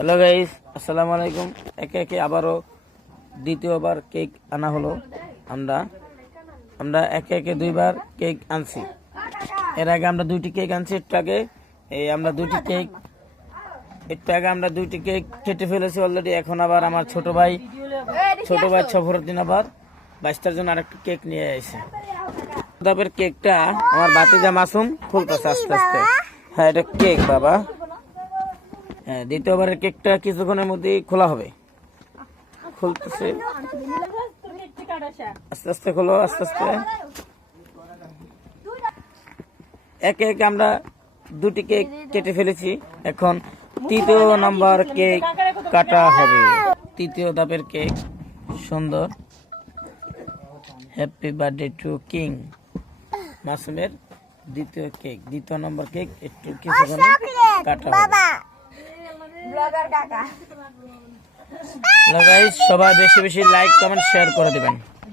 Hello guys, আসসালামু আলাইকুম। একে একে আবারও দ্বিতীয়বার কেক আনা হলো। আমরা একে একে দুইবার কেক আনছি। এর আগে আমরা দুইটি কেক আনছি। একটু আগে আমরা দুইটি কেক কেটে ফেলেছি অলরেডি। এখন আবার আমার ছোট ভাই সফরুদ্দিন আবার বাইশটার জন্য আরেকটা কেক নিয়ে এসেছে। তারপর কেকটা আমার ভাতিজা মাসুম খুলতেছে আস্তে আস্তে। হ্যাঁ, এটা কেক বাবা। হ্যাঁ, দ্বিতীয়বারের কেকটা কিছুক্ষণের মধ্যেই খোলা হবে। খুলতেছে, আস্তে আস্তে খোলো, আস্তে আস্তে। একে একে আমরা দুটি কেক কেটে ফেলেছি। এখন তৃতীয় নাম্বার কেক কাটা হবে। তৃতীয় ধাপের কেক সুন্দর। হ্যাপি বার্থডে টু কিং মাসুমের দ্বিতীয় নম্বর কেক একটু কিছুক্ষণে কাটা হবে। সবাই বেশি বেশি লাইক কমেন্ট শেয়ার করে দিবেন।